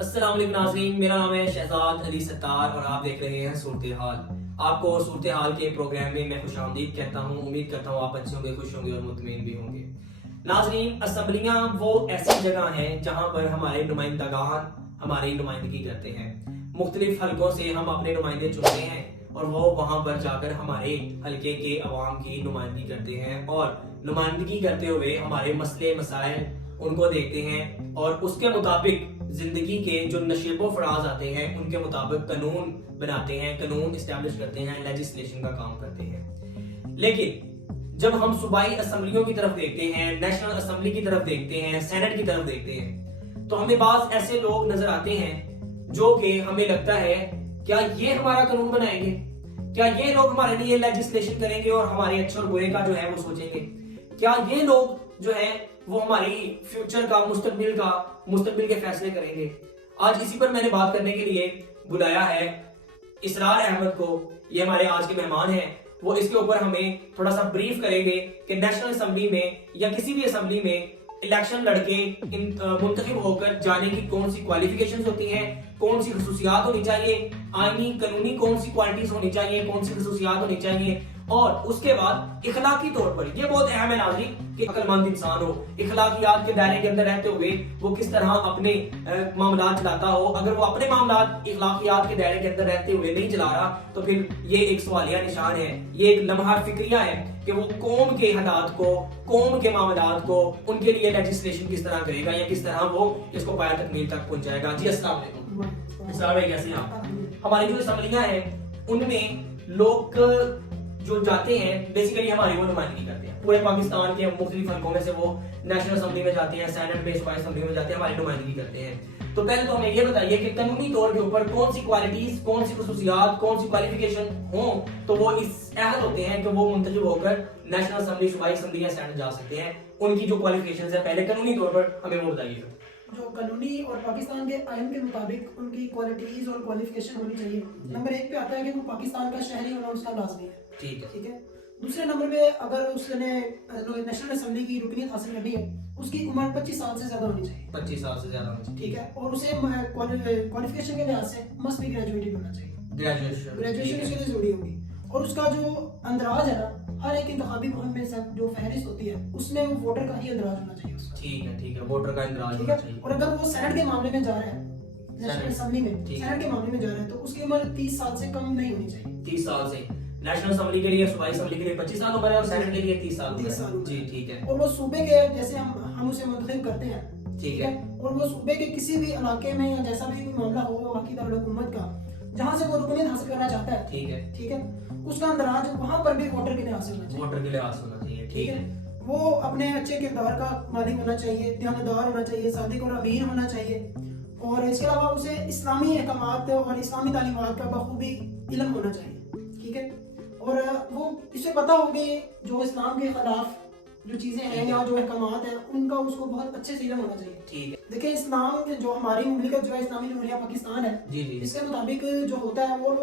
السلام علیکم ناظرین، میرا نام ہے شہزاد علی ستار اور آپ دیکھ رہے ہیں صورتحال۔ آپ کو صورتحال کے پروگرام میں میں خوش آمدید کہتا ہوں۔ امید کرتا ہوں آپ اچھے ہوں گے، خوش ہوں گے اور مطمئن بھی ہوں گے۔ ناظرین، اسمبلیاں وہ ایسی جگہ ہیں جہاں پر ہمارے نمائندگان ہماری نمائندگی کرتے ہیں۔ مختلف حلقوں سے ہم اپنے نمائندے چنتے ہیں اور وہ وہاں پر جا کر ہمارے حلقے کے عوام کی نمائندگی کرتے ہیں اور نمائندگی کرتے ہوئے ہمارے مسئلے مسائل ان کو دیکھتے ہیں اور اس کے مطابق زندگی کے جو نشیب و فراز آتے ہیں ان کے مطابق قانون بناتے ہیں، قانون اسٹیبلش کرتے ہیں، لیجسلیشن کا کام کرتے ہیں۔ لیکن جب ہم صوبائی اسمبلیوں کی طرف دیکھتے ہیں، نیشنل اسمبلی کی طرف دیکھتے ہیں، سینٹ کی طرف دیکھتے ہیں، تو ہمیں بعض ایسے لوگ نظر آتے ہیں جو کہ ہمیں لگتا ہے کیا یہ ہمارا قانون بنائیں گے، کیا یہ لوگ ہمارے لیے لیجسلیشن کریں گے اور ہمارے اچھے اور برے کا جو ہے وہ سوچیں گے، کیا یہ لوگ جو ہے وہ ہماری فیوچر کا مستقبل کے فیصلے کریں گے۔ آج اسی پر میں نے بات کرنے کے لیے بلایا ہے اسرار احمد کو۔ یہ ہمارے آج کے مہمان ہیں، وہ اس کے اوپر ہمیں تھوڑا سا بریف کریں گے کہ نیشنل اسمبلی میں یا کسی بھی اسمبلی میں الیکشن لڑ کے منتخب ہو کر جانے کی کون سی کوالیفیکیشنز ہوتی ہیں، کون سی خصوصیات ہونی چاہیے، آئینی قانونی کون سی کوالٹیز ہونی چاہیے، کون سی خصوصیات ہونی چاہیے، اور اس کے بعد اخلاقی طور پر یہ بہت اہم ہے ناظرین کہ عقل مند انسان ہو، اخلاقیات کے دائرے کے اندر رہتے ہوئے وہ کس طرح اپنے معاملات چلاتا ہو۔ اگر وہ اپنے معاملات اخلاقیات کے دائرے کے اندر رہتے ہوئے نہیں چلا رہا تو پھر یہ ایک سوالیہ نشان ہے، یہ ایک لمحہ فکریہ ہے کہ وہ قوم کے حالات کو، قوم کے معاملات کو، ان کے لیے لیجسلیشن کس طرح کرے گا یا کس طرح وہ اس کو پایہ تکمیل تک پہنچائے گا۔ جی السلام علیکم۔ اسرار بھائی کیسے ہیں آپ؟ ہماری جو اسمبلیاں ہیں ان میں لوگ جو جاتے ہیں بیسیکلی ہماری وہ نمائندگی کرتے ہیں، پورے پاکستان کے مختلف حلقوں میں سے وہ نیشنل اسمبلی میں جاتے ہیں، سینٹ میں، صوبائی اسمبلی میں جاتے ہیں، ہماری نمائندگی کرتے ہیں۔ تو پہلے تو ہمیں یہ بتائیے کہ قانونی طور کے اوپر کون سی کوالٹیز، کون سی خصوصیات، کون سی کوالیفیکیشن ہوں تو وہ اس اہل ہوتے ہیں کہ وہ منتخب ہو کر نیشنل اسمبلی، صوبائی اسمبلی یا سینٹ جا سکتے ہیں۔ ان کی جو کوالیفیکیشنز ہیں پہلے قانونی طور پر ہمیں وہ بتائیے گا۔ جو قانونی اور پاکستان کے آئین کے مطابق ان کی کوالٹیز اور کوالیفیکیشن ہونی چاہیے۔ نمبر 1 پہ آتا ہے کہ وہ پاکستان کا شہری ہونا اس کا لازمی ہے۔ ٹھیک ہے۔ دوسرے نمبر پہ اگر اس نے نیشنل اسمبلی کی رکنیت حاصل کرنی ہے اس کی عمر 25 سال سے زیادہ ہونی چاہیے۔ 25 سال سے زیادہ ہونی چاہیے، ٹھیک ہے۔ اور اسے کوالیفیکیشن کے لحاظ سے مسٹ بھی گریجویٹڈ ہونا چاہیے، گریجویشن اس کے لیے ضروری ہوگی۔ اور اس کا جو اندراج ہے نا، ہر ایک انتخابی مہم میں جو فہرست ہوتی ہے اس میں ووٹر کا ہی اندراج ہونا چاہیے اس کا۔ ٹھیک ہے، ووٹر کا اندراج ہونا چاہیے۔ اور اگر وہ سینٹ کے معاملے میں جا رہا ہے، نیشنل اسمبلی میں سینٹ کے معاملے میں جا رہا ہے تو اس کی عمر 30 سال سے کم نہیں ہونی چاہیے۔ 30 سال سے نیشنل اسمبلی کے لیے، صوبائی اسمبلی کے لیے 25 سال عمر ہے اور سینٹ کے لیے 30 سال عمر ہے۔ جی ٹھیک ہے۔ اور وہ صوبے کے جیسے ہم اسے منتخب کرتے ہیں، ٹھیک ہے، اور وہ صوبے کے کسی بھی علاقے میں یا جیسا بھی کوئی معاملہ ہو وہاں کی دارالحکومت کا جہاں سے وہ رکنیت حاصل کرنا چاہتا ہے، ٹھیک ہے، اس کا اندراج وہاں پر بھی ووٹر کے لیے حاصل ہونا چاہیے، ووٹر کے لیے حاصل ہونا چاہیے، ٹھیک ہے۔ وہ اپنے اچھے کردار کا مالک ہونا چاہیے، دیانتدار ہونا چاہیے، صادق اور امین ہونا چاہیے، اور اس کے علاوہ اسے اسلامی احکامات اور اسلامی تعلیمات کا بخوبی علم ہونا چاہیے، ٹھیک ہے۔ اور وہ اسے پتہ ہوگی جو اسلام کے خلاف جو چیزیں ہیں یا جو احکامات ہیں ان کا اس کو بہت اچھے سے علم ہونا چاہیے، ٹھیک ہے۔ دیکھیں اسلام جو ہماری مملکت جو ہے اسلامی جمہوریہ پاکستان ہے، اس کے مطابق جو ہوتا ہے وہ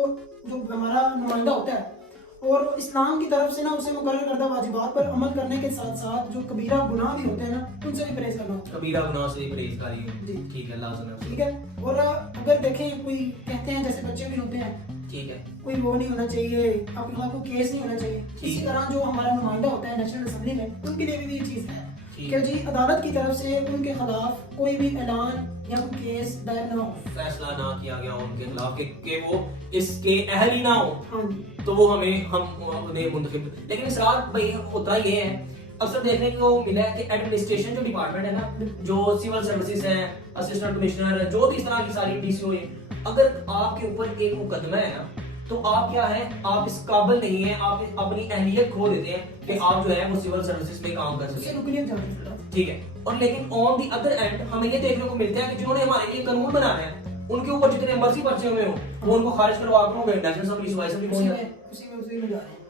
جو ہمارا نمائندہ ہوتا ہے اور اسلام کی طرف سے نا اسے مقرر کردہ واجبات پر عمل کرنے کے ساتھ ساتھ جو کبیرہ گناہ بھی ہوتے ہیں نا ان سے بھی پرہیز کرنا ہوتا ہے، کبیرہ گناہ سے بھی پرہیزگاری ہو، ٹھیک ہے، لازم ہے، ٹھیک ہے۔ اور اگر دیکھیں کوئی کہتے ہیں جیسے بچے بھی ہوتے ہیں، ٹھیک ہے، کوئی وہ نہیں ہونا چاہیے، آپ کے خلاف کوئی کیس نہیں ہونا چاہیے، اسی طرح جو ہمارا نمائندہ ہوتا ہے نیشنل اسمبلی میں ان کے لیے بھی یہ چیز ہے کہ جی عدالت کی طرف سے ان کے خلاف کوئی بھی اعلان یا کوئی کیس دائر نہ ہو، فیصلہ نہ کیا گیا ہو ان کے خلاف کہ وہ اس کے اہل ہی نہ ہو، ہاں جی، تو وہ ہم انہیں منتخب۔ لیکن اسرار بھائی ہوتا یہ ہے اکثر دیکھنے کو ملا ہے کہ ایڈمنسٹریشن جو ڈپارٹمنٹ ہے نا، جو سول سروسز ہیں، اسسٹنٹ کمشنر ہے، جو بھی اس طرح کی ساری ڈی سی او ہے، اگر آپ کے اوپر ایک مقدمہ ہے نا تو آپ کیا ہے، آپ اس قابل نہیں ہیں، آپ اپنی اہلیت کھو دیتے ہیں کہ آپ جو ہے وہ سول سروسز میں کام کر سکیں، ٹھیک ہے۔ اور لیکن آن دی ادر اینڈ ہمیں یہ دیکھنے کو ملتا ہے کہ جنہوں نے ہمارے لیے قانون بنانا ہے ان کے اوپر جتنے مرضی پرچے ہوئے ہوں وہ ان کو خارج کروا کر نیشنل اسمبلی، صوبائی اسمبلی پہنچ جائے۔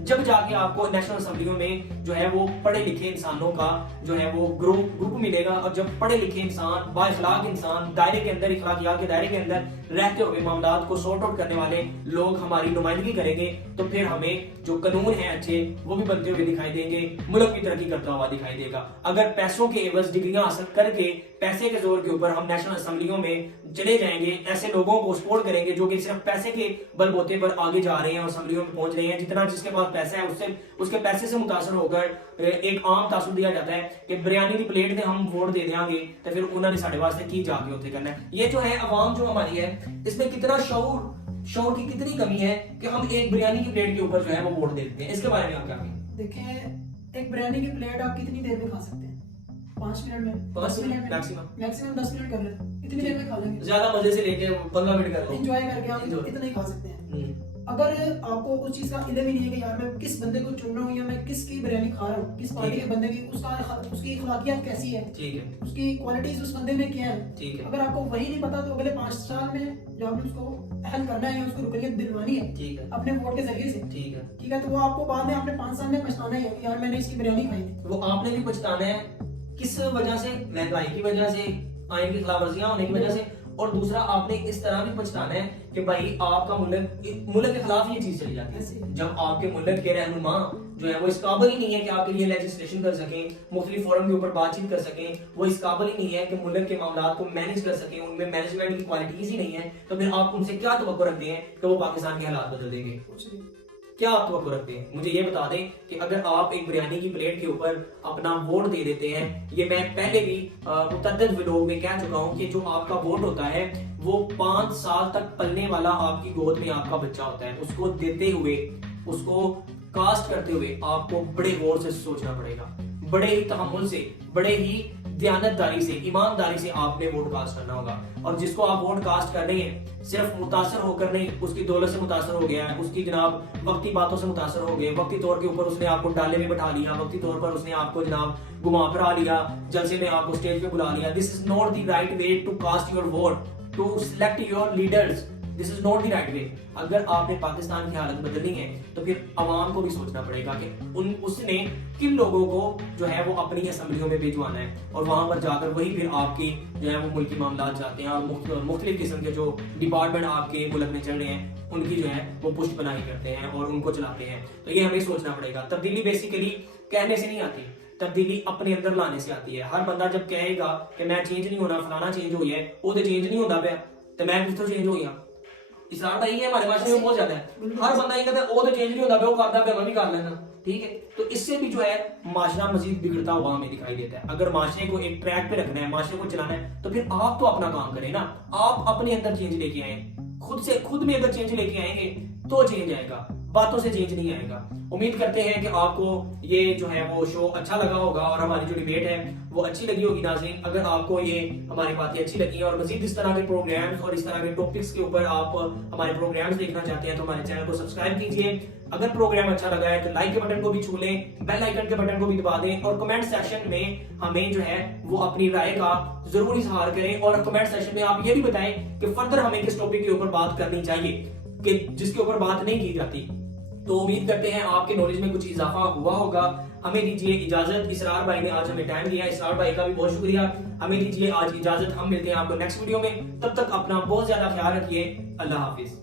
جب جا کے آپ کو نیشنل اسمبلیوں میں جو ہے وہ پڑھے لکھے انسانوں کا جو ہے وہ گروپ ملے گا, اور جب پڑھے لکھے انسان, با اخلاق انسان, دائرے کے اندر, اخلاقیات کے دائرے کے اندر رہتے ہوئے معاملات کو سورٹ آؤٹ کرنے والے لوگ ہماری نمائندگی کریں گے, تو پھر ہمیں جو قانون ہیں اچھے وہ بھی بنتے ہوئے دکھائی دیں گے, ملک کی ترقی کرتا ہوا دکھائی دے گا. اگر پیسوں کے عوض ڈگریاں حاصل کر کے پیسے کے زور کے اوپر ہم نیشنل اسمبلیوں میں چلے جائیں گے, ایسے لوگوں کو سپورٹ کریں گے جو کہ صرف پیسے کے بل بوتے پر آگے جا رہے ہیں اور اسمبلیوں میں پہنچ رہے ہیں, جتنا جس کے پاس پیسہ ہے اس کے پیسے سے متاثر ہو کر ایک عام تاثر دیا جاتا ہے کہ بریانی کی پلیٹ میں ہم ووٹ دے دیں گے تو پھر انہوں نے ساڑھے واسطے کی جا کے ہوتے کرنا ہے. یہ جو ہے عوام جو ہماری ہے اس میں کتنا شعور کی کتنی کمی ہے کہ ہم ایک بریانی کی پلیٹ کے اوپر جو ہے وہ ووٹ دیتے ہیں. اس کے بارے میں آپ کیا کہیں؟ دیکھیں, ایک بریانی کی پلیٹ آپ کتنی دیر میں کھا سکتے ہیں؟ 5 منٹ میں, 10 منٹ میکسیمم 10 منٹ کر لیں, اتنی دیر میں کھا لیں گے. زیادہ مزے سے لے کے 15 منٹ کر لیں, انجوائے کر کے آپ اتنا ہی کھا سکتے ہیں. اگر آپ کو اس چیز کا علم ہی نہیں ہے کہ یار میں کس بندے کو چن رہا ہوں یا میں کس کی بریانی کھا رہا ہوں, کس پارٹی کے بندے کی, اس کی اخلاقیات کیسی ہے, اس کی کوالٹیز اس بندے میں کیا ہے, اگر آپ کو وہی نہیں پتا تو اگلے 5 سال میں جو آپ نے اس کو اہل کرنا ہے, اس کو رکنیت دلوانی ہے اپنے ووٹ کے ذریعے سے, ٹھیک ہے, تو وہ آپ کو بعد میں اپنے 5 سال میں پچھتانا ہی ہے کہ یار میں نے اس کی بریانی کھائی تھی. وہ آپ نے بھی پچھتانا ہے. کس وجہ سے؟ مہنگائی کی وجہ سے, آئین کی خلاف ورزیاں ہونے کی وجہ سے, اور دوسرا آپ نے اس طرح بھی پچھتانا ہے کہ بھائی آپ کا ملک کے خلاف یہ چیز چلی جاتی ہے جب آپ کے ملک کے رہنما جو ہے وہ اس قابل ہی نہیں ہے کہ آپ کے لیے لیجسلیشن کر سکیں, مختلف فورم کے اوپر بات چیت کر سکیں, وہ اس قابل ہی نہیں ہے کہ ملک کے معاملات کو مینج کر سکیں, ان میں مینجمنٹ کی کوالٹیز ہی نہیں ہے, تو پھر آپ ان سے کیا توقع رکھتے ہیں کہ وہ پاکستان کے حالات بدل دیں گے؟ کیا آپ توقع رکھتے ہیں؟ مجھے یہ بتا دیں کہ اگر آپ ایک بریانی کی پلیٹ کے اوپر اپنا ووٹ دے دیتے ہیں, یہ میں پہلے بھی متعدد ویڈیو میں کہہ چکا ہوں کہ جو آپ کا ووٹ ہوتا ہے وہ 5 سال تک پلنے والا آپ کی گود میں آپ کا بچہ ہوتا ہے. اس کو دیتے ہوئے, اس کو کاسٹ کرتے ہوئے آپ کو بڑے غور سے سوچنا پڑے گا, بڑے ہی تحمل سے, بڑے ہی دیانتداری سے, ایمانداری سے آپ نے ووٹ کاسٹ کرنا ہوگا. اور جس کو آپ ووٹ کاسٹ کر رہے ہیں صرف متاثر ہو کر نہیں, اس کی دولت سے متاثر ہو گیا ہے, اس کی جناب وقتی باتوں سے متاثر ہو گئے, وقتی طور کے اوپر اس نے آپ کو ڈالے میں بٹھا لیا, وقتی طور پر اس نے آپ کو جناب گھما پھرا لیا, جلسے میں آپ کو اسٹیج پہ بلا لیا. This is not the right way to cast your vote, to select your leaders. This is not the right way. اگر آپ نے پاکستان کی حالت بدلنی ہے تو پھر عوام کو بھی سوچنا پڑے گا کہ اس نے کن لوگوں کو جو ہے وہ اپنی اسمبلیوں میں بھجوانا ہے, اور وہاں پر جا کر وہی پھر آپ کی جو ہے وہ ملکی معاملات جاتے ہیں, اور مختلف قسم کے جو ڈپارٹمنٹ آپ کے ملک میں چل رہے ہیں ان کی جو ہے وہ پشت پناہی کرتے ہیں اور ان کو چلاتے ہیں. تو یہ ہمیں سوچنا پڑے گا. تبدیلی بیسیکلی کہنے سے نہیں آتی, تبدیلی اپنے اندر لانے سے آتی ہے. ہر بندہ جب کہے گا کہ میں چینج نہیں ہونا, فلانا چینج ہوئی ہے, وہ تو چینج نہیں ہوتا پیا, تو میں کس طرح چینج ہو گیا. اسرار بھائی ہے ہمارے معاشرے میں بہت زیادہ ہے, ہر بندہ یہ کہتا ہے وہ تو چینج نہیں ہوتا پیا, وہ کرتا پیا میں بھی کر لینا, ٹھیک ہے. تو اس سے بھی جو ہے معاشرہ مزید بگڑتا ہوا ہمیں دکھائی دیتا ہے. اگر معاشرے کو ایک ٹریک پہ رکھنا ہے, معاشرے کو چلانا ہے, تو پھر آپ تو اپنا کام کریں نا, آپ اپنے اندر چینج لے کے آئیں, خود میں اگر چینج لے کے آئیں گے تو چینج آئے گا, باتوں سے چینج نہیں آئے گا. امید کرتے ہیں کہ آپ کو یہ جو ہے وہ شو اچھا لگا ہوگا اور ہماری جو ڈیبیٹ ہے وہ اچھی لگی ہوگی. ناظرین, اگر آپ کو یہ ہماری باتیں اچھی لگی ہیں اور مزید اس طرح کے پروگرامز اور اس طرح کے ٹاپکس کے اوپر آپ ہمارے پروگرامز دیکھنا چاہتے ہیں تو ہمارے چینل کو سبسکرائب کیجئے. اگر پروگرام اچھا لگا ہے تو لائک کے بٹن کو بھی چھو لیں, بیل آئیکن کے بٹن کو بھی دبا دیں, اور کمنٹ سیکشن میں ہمیں جو ہے وہ اپنی رائے کا ضرور اظہار کریں, اور کمنٹ سیکشن میں آپ یہ بھی بتائیں کہ فردر ہمیں کس ٹاپک کے اوپر بات کرنی چاہیے کہ جس کے اوپر بات نہیں کی جاتی. تو امید کرتے ہیں آپ کے نالج میں کچھ اضافہ ہوا ہوگا. ہمیں دیجیے اجازت. اسرار بھائی نے آج ہمیں ٹائم دیا, اسرار بھائی کا بھی بہت شکریہ. ہمیں دیجیے آج اجازت, ہم ملتے ہیں آپ کو نیکسٹ ویڈیو میں. تب تک اپنا بہت زیادہ خیال رکھیے. اللہ حافظ.